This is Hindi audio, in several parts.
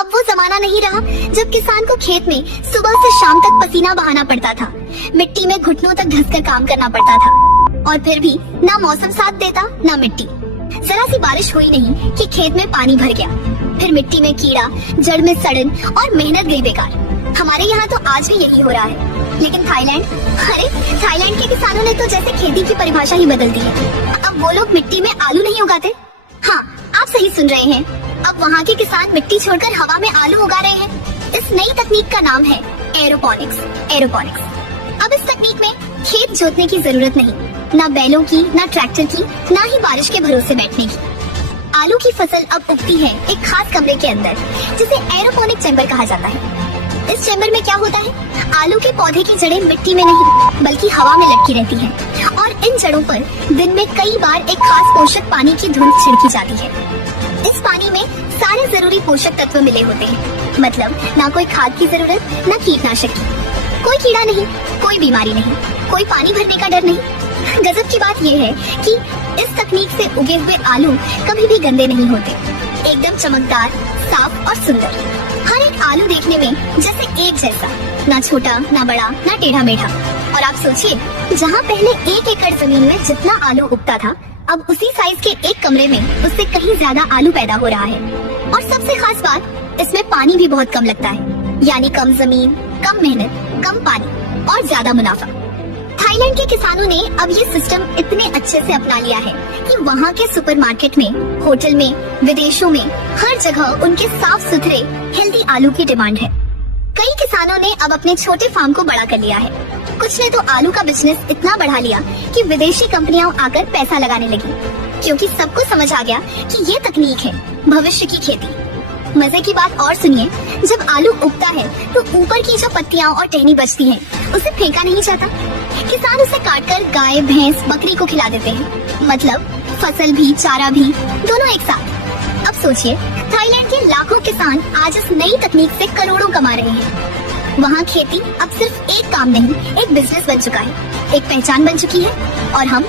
अब वो जमाना नहीं रहा जब किसान को खेत में सुबह से शाम तक पसीना बहाना पड़ता था, मिट्टी में घुटनों तक धंसकर काम करना पड़ता था, और फिर भी ना मौसम साथ देता ना मिट्टी। जरा सी बारिश हुई नहीं कि खेत में पानी भर गया, फिर मिट्टी में कीड़ा, जड़ में सड़न और मेहनत गई बेकार। हमारे यहाँ तो आज भी यही हो रहा है, लेकिन थाईलैंड, अरे थाईलैंड के किसानों ने तो जैसे खेती की परिभाषा ही बदल दी है। अब वो लोग मिट्टी में आलू नहीं उगाते। हाँ, आप सही सुन रहे हैं, अब वहाँ के किसान मिट्टी छोड़कर हवा में आलू उगा रहे हैं। इस नई तकनीक का नाम है एरोपोनिक्स। अब इस तकनीक में खेत जोतने की जरूरत नहीं, ना बैलों की, ना ट्रैक्टर की, ना ही बारिश के भरोसे बैठने की। आलू की फसल अब उगती है एक खास कमरे के अंदर, जिसे एरोपोनिक चैम्बर कहा जाता है। इस चैम्बर में क्या होता है, आलू के पौधे की जड़ें मिट्टी में नहीं बल्कि हवा में लटकी रहती हैं, और इन जड़ों पर दिन में कई बार एक खास पोषक पानी की धुंध छिड़की जाती है। इस पानी में सारे जरूरी पोषक तत्व मिले होते हैं, मतलब ना कोई खाद की जरूरत, ना कीटनाशक की, कोई कीड़ा नहीं, कोई बीमारी नहीं, कोई पानी भरने का डर नहीं। गजब की बात यह है कि इस तकनीक से उगे हुए आलू कभी भी गंदे नहीं होते, एकदम चमकदार, साफ और सुंदर। हर एक आलू देखने में जैसे एक जैसा, ना छोटा, ना बड़ा, ना टेढ़ा मेढ़ा। और आप सोचिए, जहाँ पहले 1 एकड़ जमीन में जितना आलू उगता था, अब उसी साइज के एक कमरे में उससे कहीं ज्यादा आलू पैदा हो रहा है। और सबसे खास बात, इसमें पानी भी बहुत कम लगता है, यानी कम जमीन, कम मेहनत, कम पानी और ज्यादा मुनाफा। थाईलैंड के किसानों ने अब ये सिस्टम इतने अच्छे से अपना लिया है कि वहाँ के सुपरमार्केट में, होटल में, विदेशों में हर जगह उनके साफ सुथरे हेल्दी आलू की डिमांड है। कई किसानों ने अब अपने छोटे फार्म को बड़ा कर लिया है। कुछ ने तो आलू का बिजनेस इतना बढ़ा लिया कि विदेशी कंपनियां आकर पैसा लगाने लगी, क्योंकि सबको समझ आ गया कि ये तकनीक है भविष्य की खेती। मजे की बात और सुनिए, जब आलू उगता है तो ऊपर की जो पत्तियां और टहनी बचती हैं, उसे फेंका नहीं जाता। किसान उसे काटकर गाय, भैंस, बकरी को खिला देते हैं, मतलब फसल भी, चारा भी, दोनों एक साथ। अब सोचिए, थाईलैंड के लाखों किसान आज इस नई तकनीक से करोड़ों कमा रहे हैं। वहाँ खेती अब सिर्फ एक काम नहीं, एक बिजनेस बन चुका है, एक पहचान बन चुकी है। और हम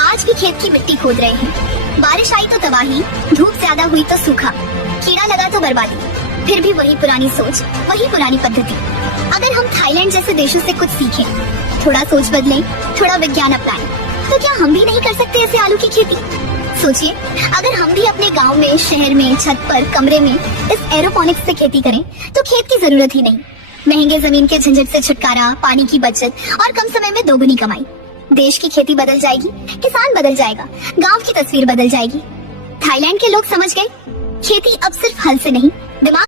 आज भी खेत की मिट्टी खोद रहे हैं। बारिश आई तो तबाही, धूप ज्यादा हुई तो सूखा, कीड़ा लगा तो बर्बादी, फिर भी वही पुरानी सोच, वही पुरानी पद्धति। अगर हम थाईलैंड जैसे देशों से कुछ सीखें, थोड़ा सोच बदलें, थोड़ा विज्ञान अपनाएं, तो क्या हम भी नहीं कर सकते ऐसे आलू की खेती? सोचिए, अगर हम भी अपने गांव में, शहर में, छत पर, कमरे में इस एरोपोनिक्स से खेती करें, तो खेत की जरूरत ही नहीं। महंगे जमीन के झंझट से छुटकारा, पानी की बचत और कम समय में दोगुनी कमाई। देश की खेती बदल जाएगी, किसान बदल जाएगा, गांव की तस्वीर बदल जाएगी। थाईलैंड के लोग समझ गए, खेती अब सिर्फ हल से नहीं, दिमाग